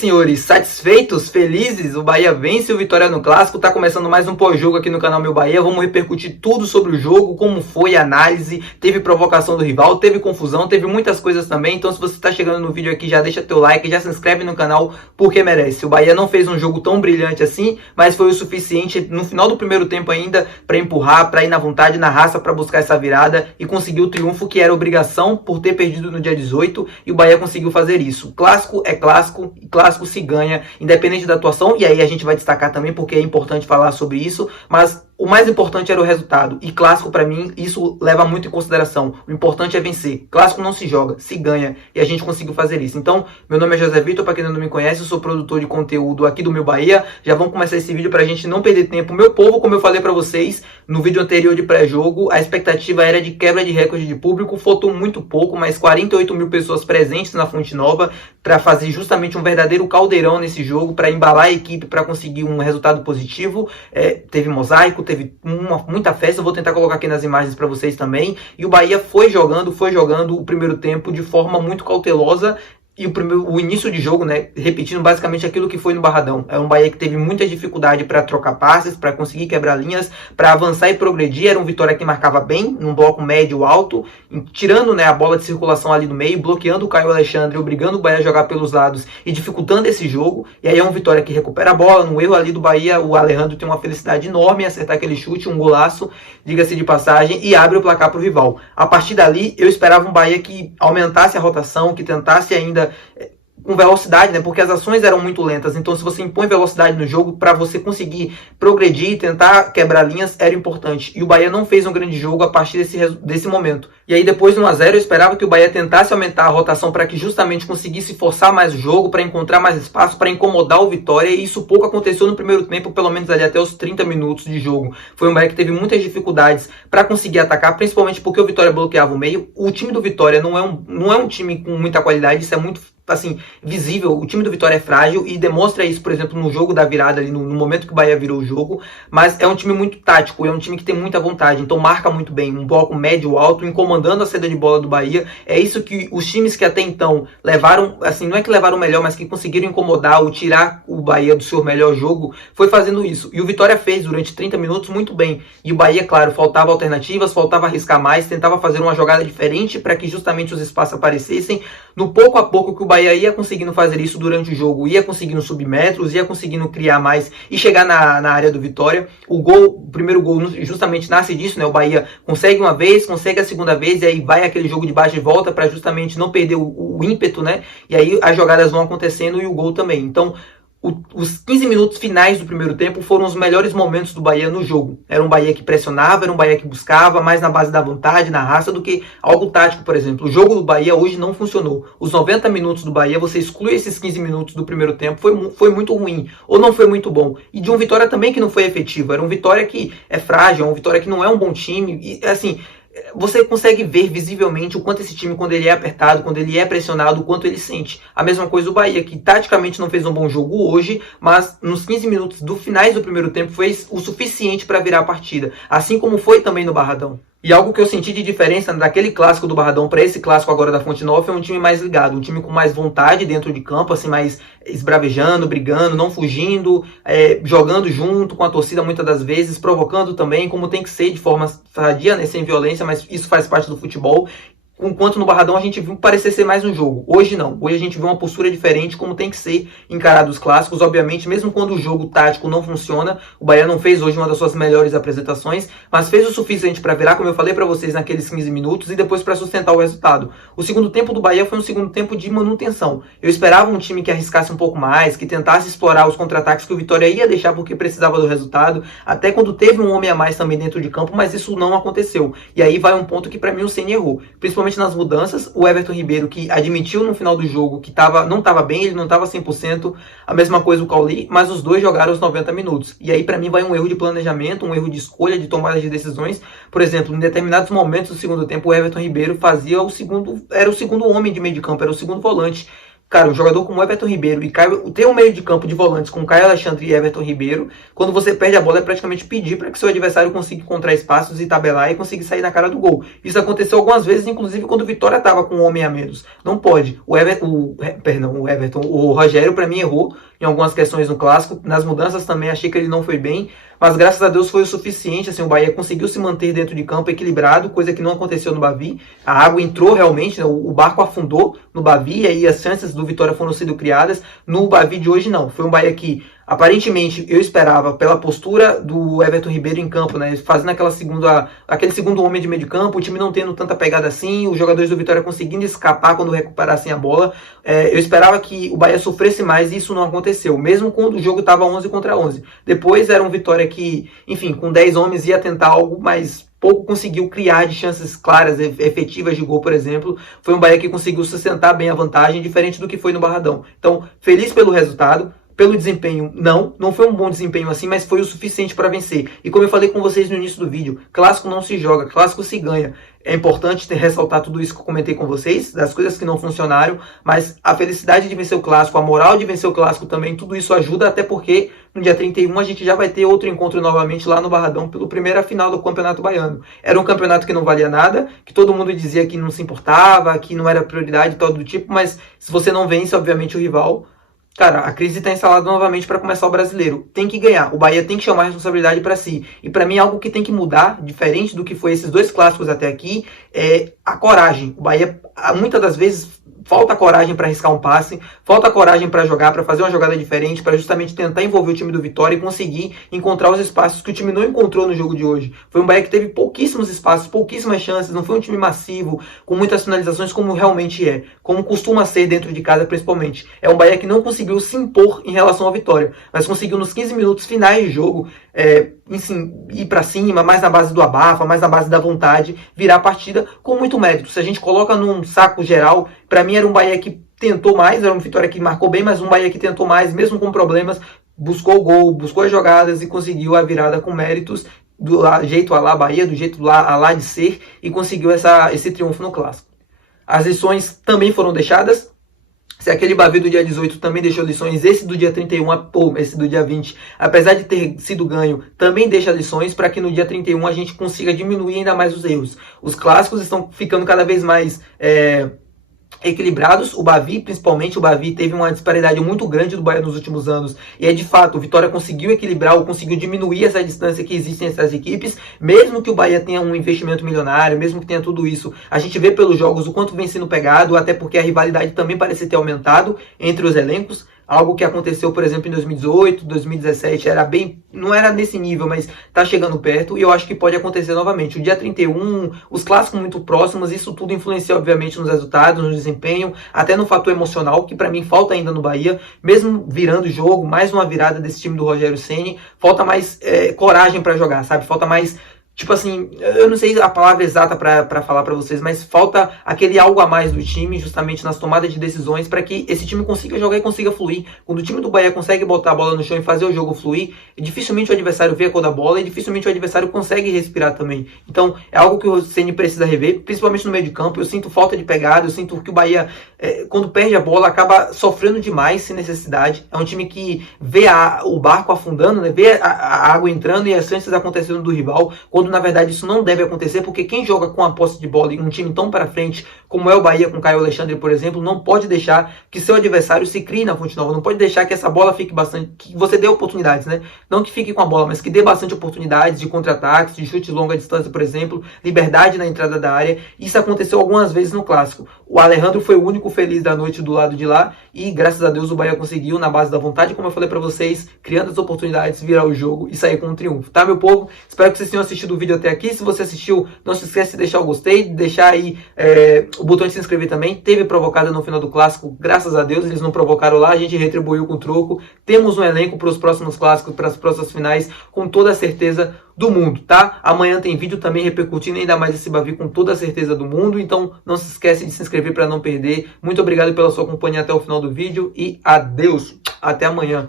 senhores, satisfeitos, felizes? O Bahia vence o Vitória no Clássico, tá começando mais um pós-jogo aqui no canal Meu Bahia. Vamos repercutir tudo sobre o jogo, como foi a análise, teve provocação do rival, teve confusão, teve muitas coisas também. Então se você tá chegando no vídeo aqui, já deixa teu like, já se inscreve no canal, porque merece. O Bahia não fez um jogo tão brilhante assim, mas foi o suficiente no final do primeiro tempo ainda para empurrar, para ir na vontade, na raça, para buscar essa virada e conseguir o triunfo que era obrigação por ter perdido no dia 18, e o Bahia conseguiu fazer isso. Clássico é clássico, e clássico se ganha, independente da atuação, e aí a gente vai destacar também porque é importante falar sobre isso, mas o mais importante era o resultado, e clássico pra mim, isso leva muito em consideração. O importante é vencer. Clássico não se joga, se ganha, e a gente conseguiu fazer isso. Então, meu nome é José Vitor, pra quem não me conhece, eu sou produtor de conteúdo aqui do Meu Bahia. Já vamos começar esse vídeo pra gente não perder tempo. Meu povo, como eu falei pra vocês no vídeo anterior de pré-jogo, a expectativa era de quebra de recorde de público, faltou muito pouco, mas 48 mil pessoas presentes na Fonte Nova para fazer justamente um verdadeiro caldeirão nesse jogo, para embalar a equipe, para conseguir um resultado positivo. Teve mosaico, teve muita festa, eu vou tentar colocar aqui nas imagens para vocês também, e o Bahia foi jogando o primeiro tempo de forma muito cautelosa, e o início de jogo, né, repetindo basicamente aquilo que foi no Barradão. É um Bahia que teve muita dificuldade para trocar passes, para conseguir quebrar linhas, para avançar e progredir. Era um Vitória que marcava bem, num bloco médio alto, tirando, né, a bola de circulação ali no meio, bloqueando o Caio Alexandre, obrigando o Bahia a jogar pelos lados e dificultando esse jogo. E aí é um Vitória que recupera a bola. No erro ali do Bahia, o Alejandro tem uma felicidade enorme em acertar aquele chute, um golaço, diga-se de passagem, e abre o placar para o rival. A partir dali, eu esperava um Bahia que aumentasse a rotação, que tentasse ainda com velocidade, né? Porque as ações eram muito lentas. Então, se você impõe velocidade no jogo, para você conseguir progredir e tentar quebrar linhas, era importante. E o Bahia não fez um grande jogo a partir desse momento. E aí, depois do 1 a 0, eu esperava que o Bahia tentasse aumentar a rotação para que justamente conseguisse forçar mais o jogo, para encontrar mais espaço, para incomodar o Vitória. E isso pouco aconteceu no primeiro tempo, pelo menos ali até os 30 minutos de jogo. Foi um Bahia que teve muitas dificuldades para conseguir atacar, principalmente porque o Vitória bloqueava o meio. O time do Vitória não é um time com muita qualidade, isso é muito assim, visível. O time do Vitória é frágil e demonstra isso, por exemplo, no jogo da virada ali, no momento que o Bahia virou o jogo, mas é um time muito tático, é um time que tem muita vontade, então marca muito bem, um bloco médio alto, incomodando a saída de bola do Bahia. É isso que os times que até então levaram, assim, não é que levaram o melhor, mas que conseguiram incomodar ou tirar o Bahia do seu melhor jogo, foi fazendo isso. E o Vitória fez durante 30 minutos muito bem. E o Bahia, claro, faltava alternativas, faltava arriscar mais, tentava fazer uma jogada diferente para que justamente os espaços aparecessem. No pouco a pouco que o Bahia ia conseguindo fazer isso durante o jogo, ia conseguindo subir metros, ia conseguindo criar mais e chegar na área do Vitória. O primeiro gol justamente nasce disso, né? O Bahia consegue uma vez, consegue a segunda vez, e aí vai aquele jogo de baixa e volta para justamente não perder o ímpeto, né? E aí as jogadas vão acontecendo e o gol também. Então, os 15 minutos finais do primeiro tempo foram os melhores momentos do Bahia no jogo. Era um Bahia que pressionava, era um Bahia que buscava mais na base da vontade, na raça, do que algo tático, por exemplo. O jogo do Bahia hoje não funcionou. Os 90 minutos do Bahia, você exclui esses 15 minutos do primeiro tempo, foi muito ruim, ou não foi muito bom. E de um Vitória também que não foi efetivo. Era um Vitória que é frágil, um Vitória que não é um bom time. E assim, você consegue ver visivelmente o quanto esse time, quando ele é apertado, quando ele é pressionado, o quanto ele sente. A mesma coisa o Bahia, que taticamente não fez um bom jogo hoje, mas nos 15 minutos do finais do primeiro tempo fez o suficiente para virar a partida. Assim como foi também no Barradão. E algo que eu senti de diferença daquele clássico do Barradão para esse clássico agora da Fonte Nova é um time mais ligado, um time com mais vontade dentro de campo, assim, mais esbravejando, brigando, não fugindo, jogando junto com a torcida muitas das vezes, provocando também, como tem que ser, de forma sadia, né, sem violência, mas isso faz parte do futebol. Enquanto no Barradão a gente viu parecer ser mais um jogo. Hoje não. Hoje a gente vê uma postura diferente, como tem que ser encarado os clássicos. Obviamente, mesmo quando o jogo tático não funciona, o Bahia não fez hoje uma das suas melhores apresentações, mas fez o suficiente para virar, como eu falei para vocês, naqueles 15 minutos, e depois para sustentar o resultado. O segundo tempo do Bahia foi um segundo tempo de manutenção. Eu esperava um time que arriscasse um pouco mais, que tentasse explorar os contra-ataques que o Vitória ia deixar porque precisava do resultado, até quando teve um homem a mais também dentro de campo, mas isso não aconteceu. E aí vai um ponto que para mim o Ceni errou. Principalmente nas mudanças, o Everton Ribeiro, que admitiu no final do jogo que não estava bem, ele não estava 100%, a mesma coisa o Cauli, mas os dois jogaram os 90 minutos. E aí para mim vai um erro de planejamento, um erro de escolha, de tomada de decisões. Por exemplo, em determinados momentos do segundo tempo, o Everton Ribeiro era o segundo homem de meio de campo, era o segundo volante. cara, um jogador como Everton Ribeiro e ter um meio de campo de volantes com Caio Alexandre e Everton Ribeiro, quando você perde a bola é praticamente pedir para que seu adversário consiga encontrar espaços e tabelar e conseguir sair na cara do gol. Isso aconteceu algumas vezes, inclusive quando o Vitória estava com um homem a menos. Não pode. O Rogério para mim errou em algumas questões no clássico, nas mudanças também achei que ele não foi bem, mas graças a Deus foi o suficiente, assim, o Bahia conseguiu se manter dentro de campo equilibrado, coisa que não aconteceu no Bavi. A água entrou realmente, né, o barco afundou no Bavi, e aí as chances do Vitória foram sendo criadas. No Bavi de hoje não, foi um Bahia que aparentemente eu esperava pela postura do Everton Ribeiro em campo, né, fazendo aquele segundo homem de meio de campo, o time não tendo tanta pegada assim, os jogadores do Vitória conseguindo escapar quando recuperassem a bola. Eu esperava que o Bahia sofresse mais e isso não aconteceu, mesmo quando o jogo estava 11 contra 11. Depois era um Vitória que, enfim, com 10 homens ia tentar algo, mas pouco conseguiu criar de chances claras, efetivas de gol, por exemplo. Foi um Bahia que conseguiu sustentar bem a vantagem, diferente do que foi no Barradão. Então, feliz pelo resultado. Pelo desempenho, não foi um bom desempenho assim, mas foi o suficiente para vencer. E como eu falei com vocês no início do vídeo, clássico não se joga, clássico se ganha. É importante ressaltar tudo isso que eu comentei com vocês, das coisas que não funcionaram, mas a felicidade de vencer o clássico, a moral de vencer o clássico também, tudo isso ajuda, até porque no dia 31 a gente já vai ter outro encontro novamente lá no Barradão pelo primeira final do Campeonato Baiano. Era um campeonato que não valia nada, que todo mundo dizia que não se importava, que não era prioridade e tal do tipo, mas se você não vence, obviamente o rival, cara, a crise está instalada novamente para começar o Brasileiro. Tem que ganhar. O Bahia tem que chamar a responsabilidade para si. E para mim, algo que tem que mudar, diferente do que foi esses dois clássicos até aqui, é a coragem. O Bahia, muitas das vezes, falta coragem para arriscar um passe, falta coragem para jogar, para fazer uma jogada diferente, para justamente tentar envolver o time do Vitória e conseguir encontrar os espaços que o time não encontrou no jogo de hoje. Foi um Bahia que teve pouquíssimos espaços, pouquíssimas chances, não foi um time massivo, com muitas finalizações como realmente é, como costuma ser dentro de casa principalmente. É um Bahia que não conseguiu se impor em relação à vitória, mas conseguiu nos 15 minutos finais de jogo, ir para cima, mais na base do abafa, mais na base da vontade, virar a partida com muito mérito. Se a gente coloca num saco geral, para mim era um Bahia que tentou mais, era uma vitória que marcou bem, mas um Bahia que tentou mais, mesmo com problemas, buscou o gol, buscou as jogadas e conseguiu a virada com méritos, do jeito a lá Bahia, do jeito a lá de ser, e conseguiu esse triunfo no clássico. As lições também foram deixadas. Se aquele Bavi do dia 18 também deixou lições, esse do dia 31, ou esse do dia 20, apesar de ter sido ganho, também deixa lições para que no dia 31 a gente consiga diminuir ainda mais os erros. Os clássicos estão ficando cada vez mais equilibrados. O Bavi, principalmente, o Bavi teve uma disparidade muito grande do Bahia nos últimos anos, e é de fato, o Vitória conseguiu equilibrar ou conseguiu diminuir essa distância que existe entre as equipes, mesmo que o Bahia tenha um investimento milionário, mesmo que tenha tudo isso, a gente vê pelos jogos o quanto vem sendo pegado, até porque a rivalidade também parece ter aumentado entre os elencos. Algo que aconteceu, por exemplo, em 2018, 2017, não era nesse nível, mas tá chegando perto, e eu acho que pode acontecer novamente. O dia 31, os clássicos muito próximos, isso tudo influencia, obviamente, nos resultados, no desempenho, até no fator emocional, que para mim falta ainda no Bahia, mesmo virando o jogo, mais uma virada desse time do Rogério Ceni, falta mais coragem para jogar, sabe? Falta mais... Tipo assim, eu não sei a palavra exata para falar para vocês, mas falta aquele algo a mais do time, justamente nas tomadas de decisões, para que esse time consiga jogar e consiga fluir. Quando o time do Bahia consegue botar a bola no chão e fazer o jogo fluir, dificilmente o adversário vê a cor da bola e dificilmente o adversário consegue respirar também. Então, é algo que o Ceni precisa rever, principalmente no meio de campo. Eu sinto falta de pegada, eu sinto que o Bahia, quando perde a bola, acaba sofrendo demais sem necessidade. É um time que vê o barco afundando, né? Vê a água entrando e as chances acontecendo do rival, quando na verdade isso não deve acontecer, porque quem joga com a posse de bola em um time tão para frente, como é o Bahia com Caio Alexandre, por exemplo, não pode deixar que seu adversário se crie na Fonte Nova, não pode deixar que essa bola fique bastante, que você dê oportunidades, né? Não que fique com a bola, mas que dê bastante oportunidades de contra-ataques, de chute longa distância, por exemplo, liberdade na entrada da área. Isso aconteceu algumas vezes no clássico. O Alejandro foi o único feliz da noite do lado de lá e graças a Deus o Bahia conseguiu, na base da vontade, como eu falei para vocês, criando as oportunidades, virar o jogo e sair com um triunfo, tá, meu povo? Espero que vocês tenham assistido o vídeo até aqui. Se você assistiu, não se esquece de deixar o gostei, de deixar aí o botão de se inscrever também. Teve provocada no final do clássico, graças a Deus, eles não provocaram lá, a gente retribuiu com troco. Temos um elenco para os próximos clássicos, para as próximas finais, com toda a certeza do mundo, tá? Amanhã tem vídeo também repercutindo ainda mais esse Bavi com toda a certeza do mundo, então não se esquece de se inscrever para não perder. Muito obrigado pela sua companhia até o final do vídeo e adeus, até amanhã.